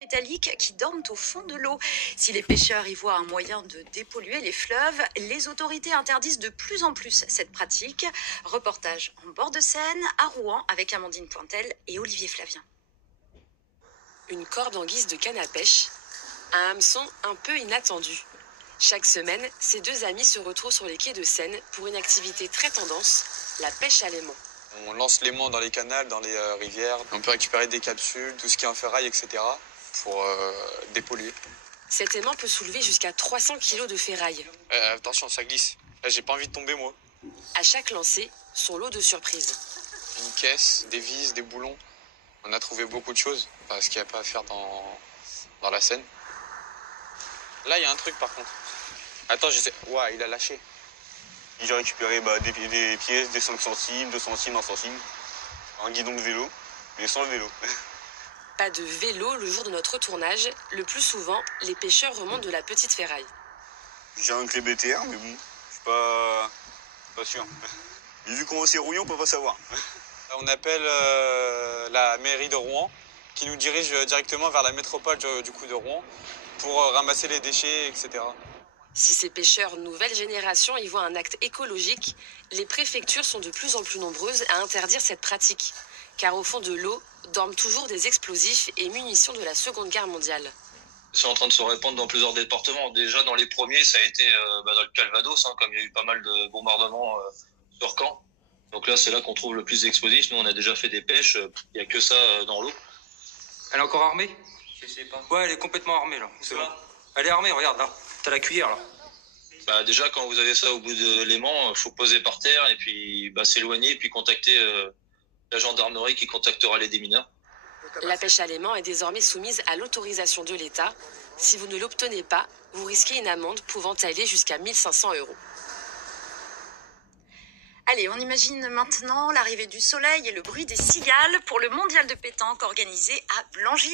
Métalliques qui dorment au fond de l'eau. Si les pêcheurs y voient un moyen de dépolluer les fleuves, les autorités interdisent de plus en plus cette pratique. Reportage en bord de Seine à Rouen avec Amandine Pointel et Olivier Flavien. Une corde en guise de canne à pêche, un hameçon un peu inattendu. Chaque semaine, ces deux amis se retrouvent sur les quais de Seine pour une activité très tendance, la pêche à l'aimant. On lance l'aimant dans les canals, dans les rivières. On peut récupérer des capsules, tout ce qui est en ferraille, etc. pour dépolluer. Cet aimant peut soulever jusqu'à 300 kg de ferraille. Attention, ça glisse. Là, j'ai pas envie de tomber, moi. À chaque lancer, son lot de surprises. Une caisse, des vis, des boulons. On a trouvé beaucoup de choses, parce qu'il n'y a pas à faire dans la Seine. Là, il y a un truc, par contre. Attends, je sais. Ouah, il a lâché. J'ai récupéré des pièces, des 5 centimes, 2 centimes, 1 centime, un guidon de vélo, mais sans le vélo. Pas de vélo le jour de notre tournage. Le plus souvent, les pêcheurs remontent de la petite ferraille. J'ai un clé BTR, mais bon, je suis pas sûr. Mais vu comment c'est rouillé, on peut pas savoir. On appelle la mairie de Rouen, qui nous dirige directement vers la métropole du coup de Rouen, pour ramasser les déchets, etc. Si ces pêcheurs nouvelle génération y voient un acte écologique, les préfectures sont de plus en plus nombreuses à interdire cette pratique. Car au fond de l'eau dorment toujours des explosifs et munitions de la Seconde Guerre mondiale. C'est en train de se répandre dans plusieurs départements. Déjà, dans les premiers, ça a été dans le Calvados, comme il y a eu pas mal de bombardements sur Caen. Donc là, c'est là qu'on trouve le plus d'explosifs. Nous, on a déjà fait des pêches. Il n'y a que ça dans l'eau. Elle est encore armée? Je sais pas. Ouais, elle est complètement armée, là. C'est bon. Elle est armée, regarde, là. T'as la cuillère, là. Déjà, quand vous avez ça au bout de l'aimant, il faut poser par terre et puis s'éloigner et puis contacter la gendarmerie qui contactera les démineurs. La pêche à l'aimant est désormais soumise à l'autorisation de l'État. Si vous ne l'obtenez pas, vous risquez une amende pouvant aller jusqu'à 1 500 €. Allez, on imagine maintenant l'arrivée du soleil et le bruit des cigales pour le mondial de pétanque organisé à Blangy.